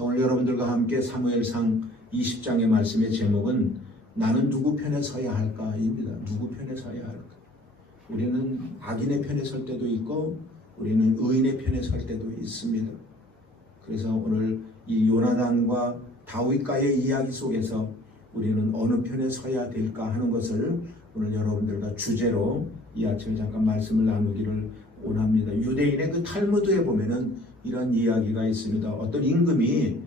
그래서 오늘 여러분들과 함께 사무엘상 20장의 말씀의 제목은 나는 누구 편에 서야 할까입니다. 누구 편에 서야 할까? 우리는 악인의 편에 설 때도 있고 우리는 의인의 편에 설 때도 있습니다. 그래서 오늘 이 요나단과 다윗과의 이야기 속에서 우리는 어느 편에 서야 될까 하는 것을 오늘 여러분들과 주제로 이 아침에 잠깐 말씀을 나누기를 원합니다. 유대인의 그 탈무드에 보면은 이런 이야기가 있습니다. 어떤 임금이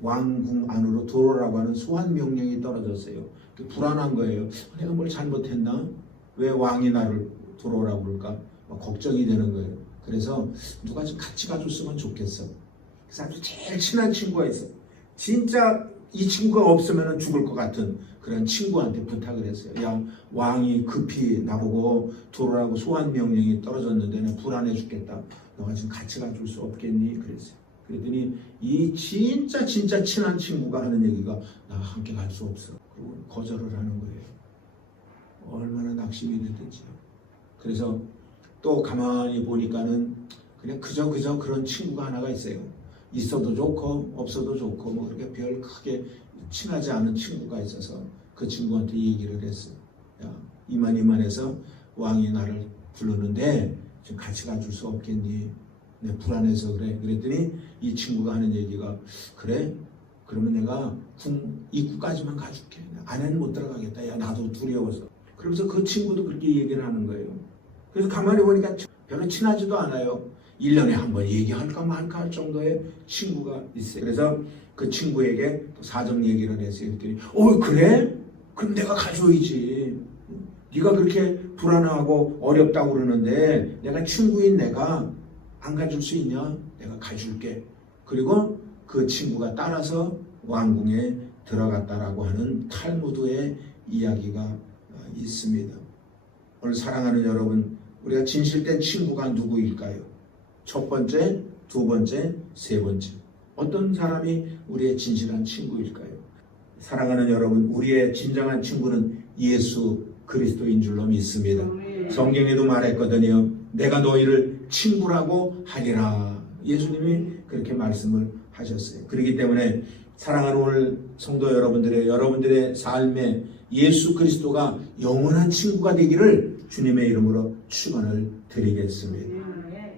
왕궁 안으로 들어오라고 하는 소환 명령이 떨어졌어요. 불안한 거예요. 내가 뭘 잘못했나? 왜 왕이 나를 들어오라고 그럴까? 막 걱정이 되는 거예요. 그래서 누가 좀 같이 가줬으면 좋겠어. 그래서 아주 제일 친한 친구가 있어. 진짜 이 친구가 없으면 죽을 것 같은 그런 친구한테 부탁을 했어요. 야, 왕이 급히 나보고 들어오라고 소환 명령이 떨어졌는데 내가 불안해 죽겠다. 너가 지금 같이 가줄 수 없겠니? 그랬어요. 그랬더니 이 진짜 친한 친구가 하는 얘기가 나 함께 갈 수 없어. 그리고 거절을 하는 거예요. 얼마나 낙심이 됐든지요. 그래서 또 가만히 보니까는 그냥 그저 그런 친구가 하나가 있어요. 있어도 좋고 없어도 좋고 뭐 그렇게 별 크게 친하지 않은 친구가 있어서 그 친구한테 얘기를 했어요. 야, 이만해서 왕이 나를 부르는데 지금 같이 가줄 수 없겠니? 내 불안해서 그래. 그랬더니 이 친구가 하는 얘기가 그래? 그러면 내가 궁 입구까지만 가줄게. 안에는 못 들어가겠다. 야, 나도 두려워서. 그러면서 그 친구도 그렇게 얘기를 하는 거예요. 그래서 가만히 보니까 별로 친하지도 않아요. 1년에 한 번 얘기할까 말까 할 정도의 친구가 있어요. 그래서 그 친구에게 또 사정 얘기를 했어요. 그랬더니 그래? 그럼 내가 가줘야지. 네가 그렇게 불안하고 어렵다고 그러는데 내가 친구인 내가 안 가줄 수 있냐? 내가 가줄게. 그리고 그 친구가 따라서 왕궁에 들어갔다라고 하는 탈무드의 이야기가 있습니다. 오늘 사랑하는 여러분, 우리가 진실된 친구가 누구일까요? 첫 번째, 두 번째, 세 번째. 어떤 사람이 우리의 진실한 친구일까요? 사랑하는 여러분, 우리의 진정한 친구는 예수 그리스도인 줄로 믿습니다. 성경에도 말했거든요. 내가 너희를 친구라고 하리라. 예수님이 그렇게 말씀을 하셨어요. 그렇기 때문에 사랑하는 오늘 성도 여러분들의 삶에 예수 그리스도가 영원한 친구가 되기를 주님의 이름으로 축원을 드리겠습니다.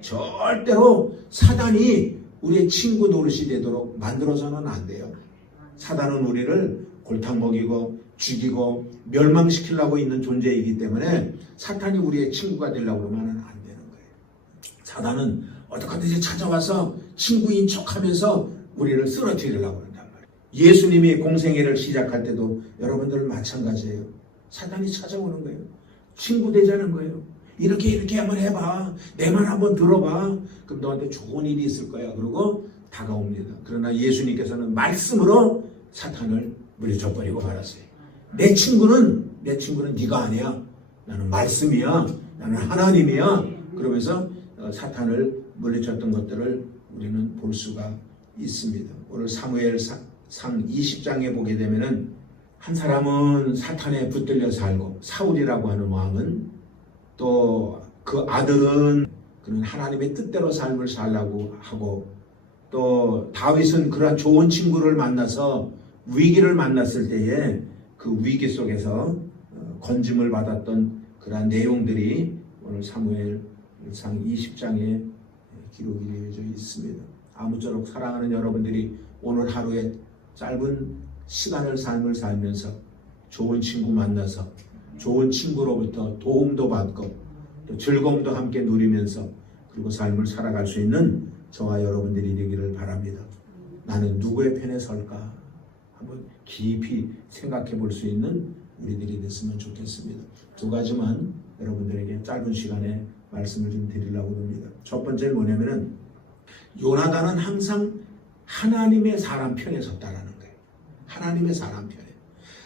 절대로 사단이 우리의 친구 노릇이 되도록 만들어서는 안 돼요. 사단은 우리를 골탕 먹이고 죽이고 멸망시키려고 있는 존재이기 때문에 사탄이 우리의 친구가 되려고 그러면 안 되는 거예요. 사단은 어떻게든지 찾아와서 친구인 척하면서 우리를 쓰러뜨리려고 한단 말이에요. 예수님이 공생애를 시작할 때도 여러분들 마찬가지예요. 사단이 찾아오는 거예요. 친구 되자는 거예요. 이렇게 한번 해봐. 내 말 한번 들어봐. 그럼 너한테 좋은 일이 있을 거야. 그러고 다가옵니다. 그러나 예수님께서는 말씀으로 사탄을 물리쳐버리고 말았어요. 내 친구는 네가 아니야. 나는 말씀이야. 나는 하나님이야. 그러면서 사탄을 물리쳤던 것들을 우리는 볼 수가 있습니다. 오늘 사무엘상 20장에 보게 되면은 한 사람은 사탄에 붙들려 살고 사울이라고 하는 왕은 또 그 아들은 그는 하나님의 뜻대로 삶을 살라고 하고 또 다윗은 그러한 좋은 친구를 만나서 위기를 만났을 때에 그 위기 속에서 건짐을 받았던 그러한 내용들이 오늘 사무엘상 20장에 기록이 되어져 있습니다. 아무쪼록 사랑하는 여러분들이 오늘 하루에 짧은 삶을 살면서 좋은 친구 만나서 좋은 친구로부터 도움도 받고 또 즐거움도 함께 누리면서 그리고 삶을 살아갈 수 있는 저와 여러분들이 되기를 바랍니다. 나는 누구의 편에 설까? 한번 깊이 생각해 볼 수 있는 우리들이 됐으면 좋겠습니다. 두 가지만 여러분들에게 짧은 시간에 말씀을 좀 드리려고 합니다. 첫 번째는 뭐냐면은 요나단은 항상 하나님의 사람 편에 섰다라는 거예요. 하나님의 사람 편에.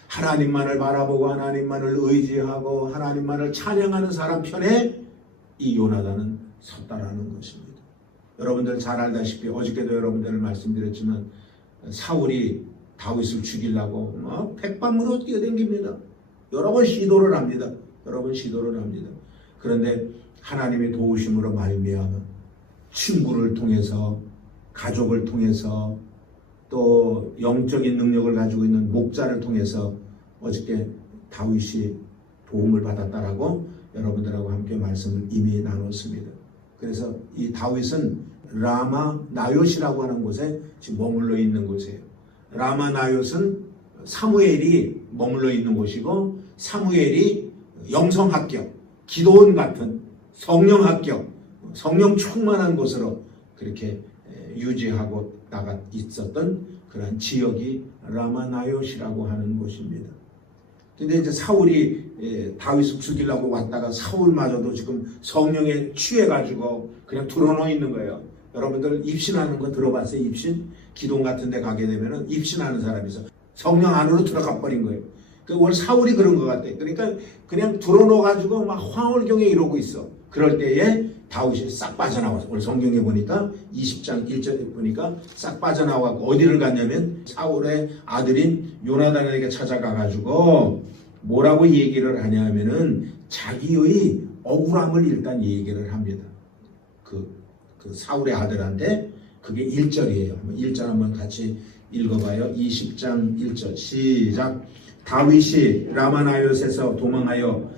하나님만을 바라보고 하나님만을 의지하고 하나님만을 찬양하는 사람 편에 이 요나단은 섰다라는 것입니다. 여러분들 잘 알다시피 어저께도 여러분들을 말씀드렸지만 사울이 다윗을 죽이려고 백방으로 뛰어댕깁니다. 여러 번 시도를 합니다. 그런데 하나님의 도우심으로 말미암아 친구를 통해서 가족을 통해서 또 영적인 능력을 가지고 있는 목자를 통해서 어저께 다윗이 도움을 받았다라고 여러분들하고 함께 말씀을 이미 나눴습니다. 그래서 이 다윗은 라마 나요시라고 하는 곳에 지금 머물러 있는 곳이에요. 라마 나요스는 사무엘이 머물러 있는 곳이고, 사무엘이 영성 합격, 기도원 같은 성령 합격, 성령 충만한 곳으로 그렇게 유지하고 나가 있었던 그러한 지역이 라마 나요시라고 하는 곳입니다. 근데 이제 사울이 다윗을 죽이려고 왔다가 사울마저도 지금 성령에 취해가지고 그냥 드러누워 있는 거예요. 여러분들 입신하는 거 들어봤어요? 입신? 기동 같은 데 가게 되면은 입신하는 사람이 있어. 성령 안으로 들어가 버린 거예요. 오늘 사울이 그런 것 같아요. 그러니까 그냥 드러누워가지고 막 황홀경에 이러고 있어. 그럴 때에 다윗이 싹 빠져나와서, 오늘 성경에 보니까 20장 1절에 보니까 싹 빠져나와서 어디를 갔냐면 사울의 아들인 요나단에게 찾아가가지고 뭐라고 얘기를 하냐면은 자기의 억울함을 일단 얘기를 합니다. 그 사울의 아들한테. 그게 1절이에요. 1절 한번 같이 읽어봐요. 20장 1절 시작. 다윗이 라마나요스에서 도망하여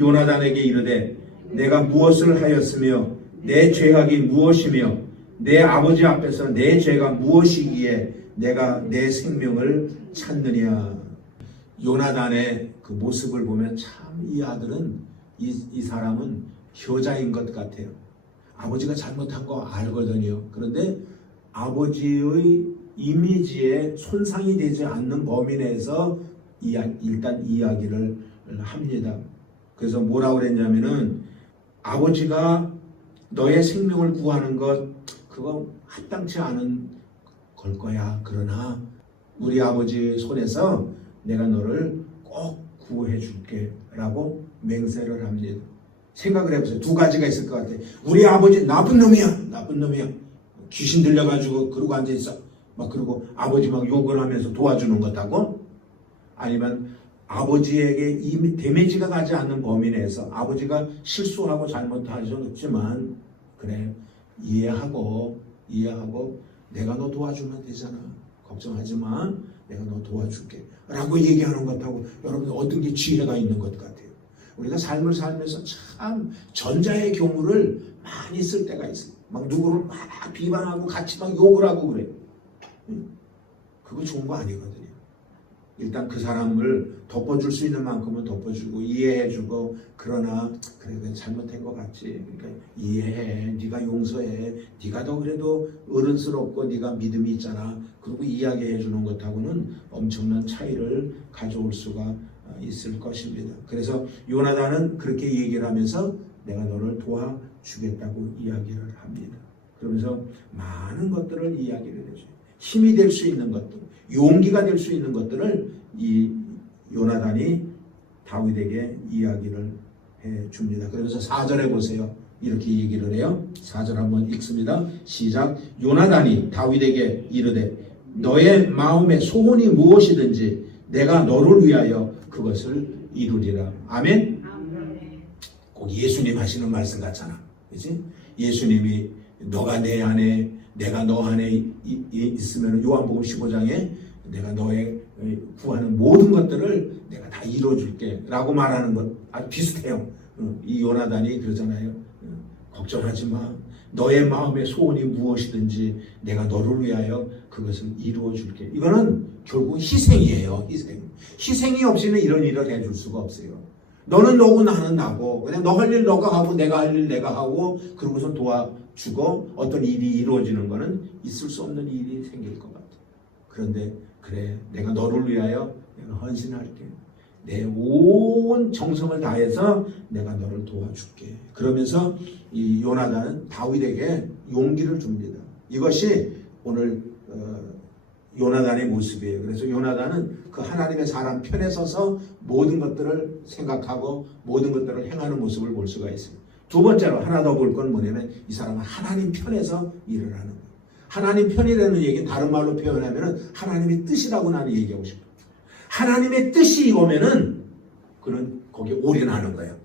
요나단에게 이르되 내가 무엇을 하였으며 내 죄악이 무엇이며 내 아버지 앞에서 내 죄가 무엇이기에 내가 내 생명을 찾느냐. 요나단의 그 모습을 보면 참 이 아들은 이 사람은 효자인 것 같아요. 아버지가 잘못한 거 알거든요. 그런데 아버지의 이미지에 손상이 되지 않는 범위 내에서 일단 이야기를 합니다. 그래서 뭐라고 그랬냐면은 아버지가 너의 생명을 구하는 것 그거 합당치 않은 걸 거야. 그러나 우리 아버지 손에서 내가 너를 꼭 구해 줄게 라고 맹세를 합니다. 생각을 해보세요. 두 가지가 있을 것 같아요. 우리 아버지 나쁜 놈이야. 나쁜 놈이야. 귀신 들려가지고 그러고 앉아있어. 막 그러고 아버지 막 욕을 하면서 도와주는 것하고, 아니면 아버지에게 이미 데미지가 가지 않는 범위 내에서 아버지가 실수하고 잘못하셨지만 그래 이해하고 내가 너 도와주면 되잖아. 걱정하지 마. 내가 너 도와줄게 라고 얘기하는 것하고 여러분 어떤 게 지혜가 있는 것 같아요. 우리가 삶을 살면서 참 전자의 경우를 많이 쓸 때가 있어요. 막 누구를 막 비방하고 같이 막 욕을 하고 그래요. 그거 좋은 거 아니거든요. 일단 그 사람을 덮어줄 수 있는 만큼은 덮어주고 이해해주고, 그러나 그래 잘못한 것 같지. 그러니까 이해해. 네가 용서해. 네가 더 그래도 어른스럽고 네가 믿음이 있잖아. 그리고 이야기해주는 것하고는 엄청난 차이를 가져올 수가 있을 것입니다. 그래서 요나단은 그렇게 얘기를 하면서 내가 너를 도와주겠다고 이야기를 합니다. 그러면서 많은 것들을 이야기를 해줘요. 힘이 될 수 있는 것들, 용기가 될 수 있는 것들을 이 요나단이 다윗에게 이야기를 해줍니다. 그래서 4절에 보세요. 이렇게 얘기를 해요. 4절 한번 읽습니다. 시작. 요나단이 다윗에게 이르되 너의 마음의 소원이 무엇이든지 내가 너를 위하여 그것을 이루리라. 아멘. 꼭 예수님 하시는 말씀 같잖아. 그렇지? 예수님이 너가 내 안에 내가 너 안에 있으면 요한복음 15장에 내가 너의 구하는 모든 것들을 내가 다 이루어줄게 라고 말하는 것 아주 비슷해요. 이 요나단이 그러잖아요. 걱정하지 마. 너의 마음의 소원이 무엇이든지 내가 너를 위하여 그것을 이루어줄게. 이거는 결국 희생이에요. 희생이 없이는 이런 일을 해줄 수가 없어요. 너는 너고 나는 나고 그냥 너 할 일 너가 하고 내가 할 일 내가 하고 그러고서 도와주고 어떤 일이 이루어지는 거는 있을 수 없는 일이 생길 것 같아. 그런데 그래 내가 너를 위하여 내가 헌신할게. 내 온 정성을 다해서 내가 너를 도와줄게. 그러면서 이 요나단은 다윗에게 용기를 줍니다. 이것이 오늘 요나단의 모습이에요. 그래서 요나단은 그 하나님의 사람 편에 서서 모든 것들을 생각하고 모든 것들을 행하는 모습을 볼 수가 있습니다. 두 번째로 하나 더 볼 건 뭐냐면 이 사람은 하나님 편에서 일을 하는 거예요. 하나님 편이라는 얘기는 다른 말로 표현하면 하나님의 뜻이라고 나는 얘기하고 싶어요. 하나님의 뜻이 오면은 그는 거기에 올인하는 거예요.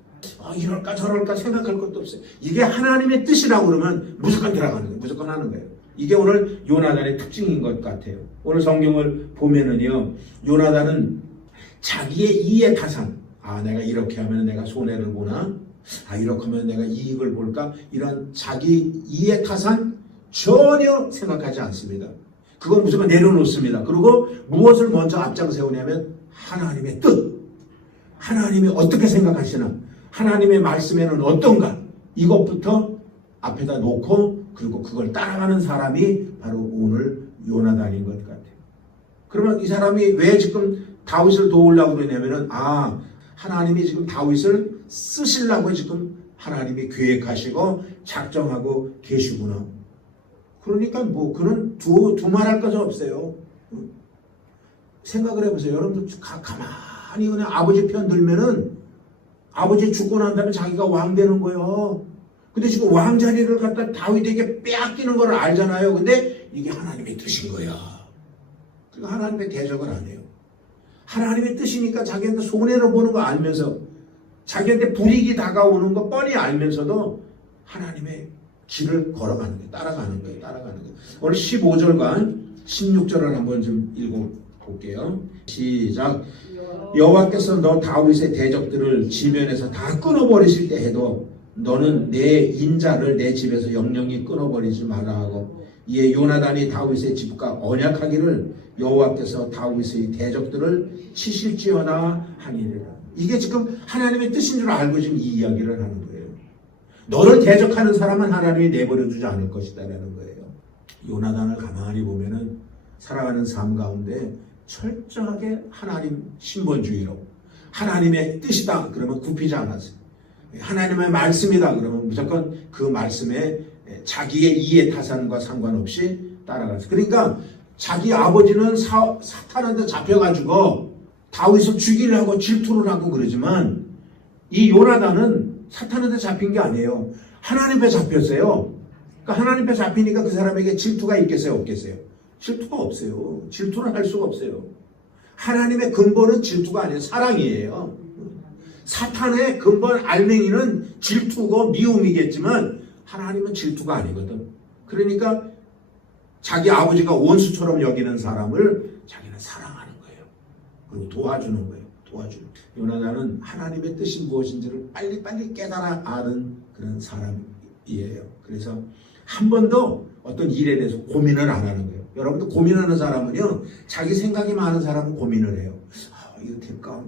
이럴까 저럴까 생각할 것도 없어요. 이게 하나님의 뜻이라고 그러면 무조건 들어가는 거예요. 무조건 하는 거예요. 이게 오늘 요나단의 특징인 것 같아요. 오늘 성경을 보면은요, 요나단은 자기의 이해 타산, 내가 이렇게 하면 내가 손해를 보나? 이렇게 하면 내가 이익을 볼까? 이런 자기 이해 타산 전혀 생각하지 않습니다. 그건 무조건 내려놓습니다. 그리고 무엇을 먼저 앞장 세우냐면 하나님의 뜻, 하나님이 어떻게 생각하시나, 하나님의 말씀에는 어떤가, 이것부터 앞에다 놓고 그리고 그걸 따라가는 사람이 바로 오늘 요나단인 것 같아요. 그러면 이 사람이 왜 지금 다윗을 도우려고 그러냐면은 하나님이 지금 다윗을 쓰시려고 지금 하나님이 계획하시고 작정하고 계시구나. 그러니까 그는 두말할 것이 없어요. 생각을 해보세요. 여러분들 가만히 그냥 아버지 편 들면은 아버지 죽고 난 다음에 자기가 왕 되는 거예요. 근데 지금 왕 자리를 갖다 다윗에게 빼앗기는 걸 알잖아요. 근데 이게 하나님의 뜻인 거야. 그러니까 하나님의 대적을 안 해요. 하나님의 뜻이니까 자기한테 손해를 보는 거 알면서, 자기한테 불이익이 다가오는 거 뻔히 알면서도 하나님의 길을 걸어가는 거예요. 따라가는 거예요. 오늘 15절과 16절을 한번 좀 읽어볼게요. 시작. 여호와께서 너 다윗의 대적들을 지면에서 다 끊어버리실 때 해도 너는 내 인자를 내 집에서 영영히 끊어버리지 마라 하고, 이에 요나단이 다윗의 집과 언약하기를 여호와께서 다윗의 대적들을 치실지어다 하니라. 이게 지금 하나님의 뜻인 줄 알고 지금 이 이야기를 하는 거예요. 너를 대적하는 사람은 하나님이 내버려 두지 않을 것이다라는 거예요. 요나단을 가만히 보면은 살아가는 삶 가운데 철저하게 하나님 신본주의로, 하나님의 뜻이다 그러면 굽히지 않았어요. 하나님의 말씀이다 그러면 무조건 그 말씀에 자기의 이해 타산과 상관없이 따라갔어요. 그러니까 자기 아버지는 사탄한테 잡혀가지고 다윗을 죽이려고 질투를 하고 그러지만, 이 요나단은 사탄한테 잡힌 게 아니에요. 하나님 앞에 잡혔어요. 그러니까 하나님 앞에 잡히니까 그 사람에게 질투가 있겠어요, 없겠어요? 질투가 없어요. 질투를 할 수가 없어요. 하나님의 근본은 질투가 아니에요. 사랑이에요. 사탄의 근본 알맹이는 질투고 미움이겠지만 하나님은 질투가 아니거든. 그러니까 자기 아버지가 원수처럼 여기는 사람을 자기는 사랑하는 거예요. 그리고 도와주는 거예요. 요나단은 하나님의 뜻이 무엇인지를 빨리빨리 깨달아 아는 그런 사람이에요. 그래서 한 번도 어떤 일에 대해서 고민을 안 하는 거예요. 여러분들 고민하는 사람은요, 자기 생각이 많은 사람은 고민을 해요. 이거 될까?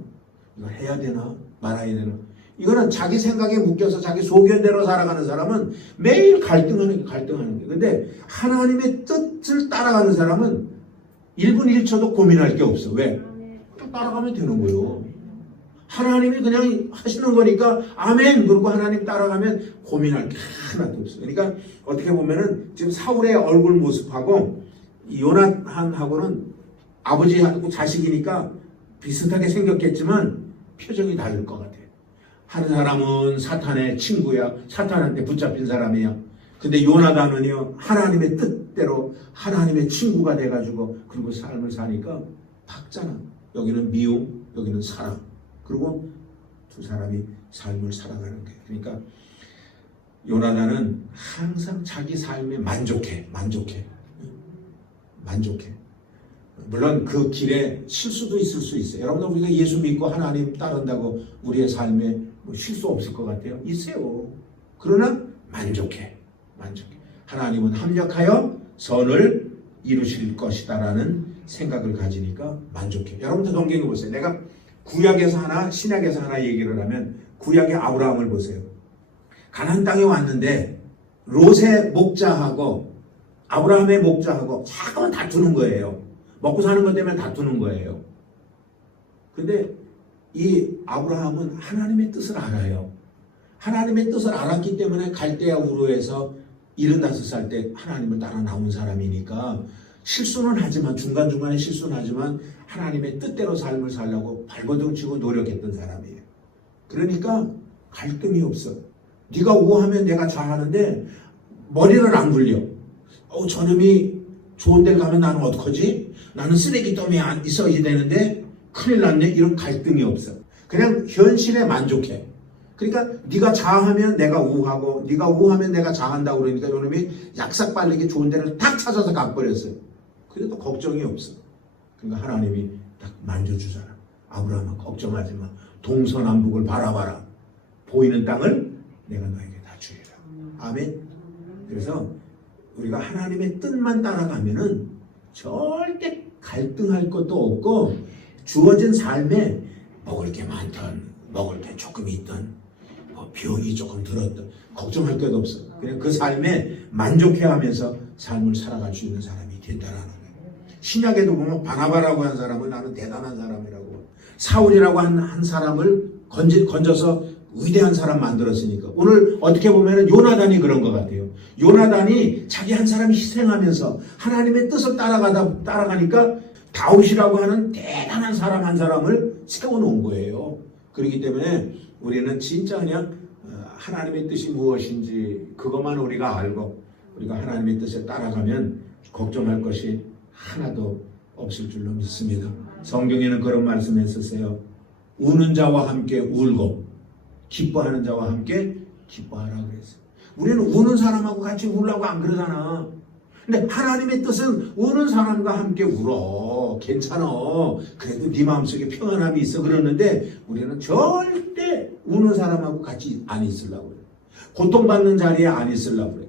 이거 해야 되나? 말아야 되나? 이거는 자기 생각에 묶여서 자기 소견대로 살아가는 사람은 매일 갈등하는 거예요. 근데 하나님의 뜻을 따라가는 사람은 1분 1초도 고민할 게 없어. 왜? 따라가면 되는 거예요. 하나님이 그냥 하시는 거니까 아멘 그러고 하나님 따라가면 고민할 게 하나도 없어요. 그러니까 어떻게 보면은 지금 사울의 얼굴 모습하고 요나단하고는 아버지하고 자식이니까 비슷하게 생겼겠지만 표정이 다를 것 같아요. 한 사람은 사탄의 친구야. 사탄한테 붙잡힌 사람이야. 근데 요나단은요, 하나님의 뜻대로 하나님의 친구가 돼가지고 그리고 삶을 사니까 박잖아. 여기는 미움, 여기는 사랑. 그리고 두 사람이 삶을 살아가는 거예요. 그러니까 요나단은 항상 자기 삶에 만족해. 물론 그 길에 실수도 있을 수 있어요. 여러분들 우리가 예수 믿고 하나님 따른다고 우리의 삶에 실수 없을 것 같아요? 있어요. 그러나 만족해. 하나님은 합력하여 선을 이루실 것이다라는 생각을 가지니까 만족해. 여러분들 성경에 보세요. 내가 구약에서 하나, 신약에서 하나 얘기를 하면 구약의 아브라함을 보세요. 가나안 땅에 왔는데 롯의 목자하고 아브라함의 목자하고 자꾸만 다투는 거예요. 먹고 사는 것 때문에 다투는 거예요. 근데 이 아브라함은 하나님의 뜻을 알아요. 하나님의 뜻을 알았기 때문에 갈대아 우르에서 75살 때 하나님을 따라 나온 사람이니까 실수는 하지만 중간중간에 실수는 하지만 하나님의 뜻대로 삶을 살려고 발버둥 치고 노력했던 사람이에요. 그러니까 갈등이 없어. 네가 우하면 내가 좌하는데 머리를 안 굴려. 저놈이 좋은 데 가면 나는 어떡하지? 나는 쓰레기더미에 있어야 되는데 큰일 났네. 이런 갈등이 없어. 그냥 현실에 만족해. 그러니까 네가 좌하면 내가 우하고 네가 우하면 내가 좌한다고 그러니까 요놈이 약삭빨리게 좋은 데를 딱 찾아서 가버렸어요. 그래도 걱정이 없어. 그러니까 하나님이 딱 만져주잖아. 아브라함아 걱정하지 마. 동서남북을 바라봐라. 보이는 땅을 내가 너에게 다 주리라. 아멘. 그래서 우리가 하나님의 뜻만 따라가면은 절대 갈등할 것도 없고 주어진 삶에 먹을 게 많든 먹을 게 조금 있든 병이 조금 들었든 걱정할 것도 없어. 그냥 그 삶에 만족해하면서 삶을 살아갈 수 있는 사람이 된다라는 거예요. 신약에도 보면 바나바라고 한 사람은 나는 대단한 사람이라고, 사울이라고 한 사람을 건져서 위대한 사람 만들었으니까 오늘 어떻게 보면 요나단이 그런 것 같아요. 요나단이 자기 한 사람이 희생하면서 하나님의 뜻을 따라가니까 다윗이라고 하는 대단한 사람 한 사람을 세워놓은 거예요. 그렇기 때문에 우리는 진짜 그냥 하나님의 뜻이 무엇인지 그것만 우리가 알고 우리가 하나님의 뜻에 따라가면 걱정할 것이 하나도 없을 줄로 믿습니다. 성경에는 그런 말씀을 했었어요. 우는 자와 함께 울고 기뻐하는 자와 함께 기뻐하라 그랬어요. 우리는 우는 사람하고 같이 울라고 안 그러잖아. 근데 하나님의 뜻은 우는 사람과 함께 울어. 괜찮아. 그래도 네 마음속에 평안함이 있어. 그러는데 우리는 절대 우는 사람하고 같이 안 있으려고 그래. 고통받는 자리에 안 있으려고 그래.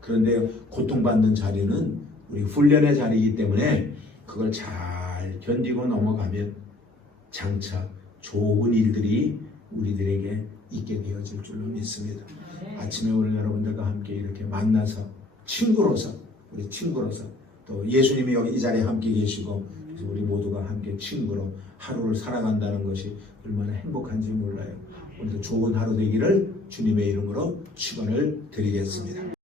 그런데 고통받는 자리는 우리 훈련의 자리이기 때문에 그걸 잘 견디고 넘어가면 장차 좋은 일들이 우리들에게 있게 되어질 줄로 믿습니다. 아침에 오늘 여러분들과 함께 이렇게 만나서 친구로서 우리 친구로서 또 예수님이 여기 이 자리에 함께 계시고 그래서 우리 모두가 함께 친구로 하루를 살아간다는 것이 얼마나 행복한지 몰라요. 오늘도 좋은 하루 되기를 주님의 이름으로 축원을 드리겠습니다.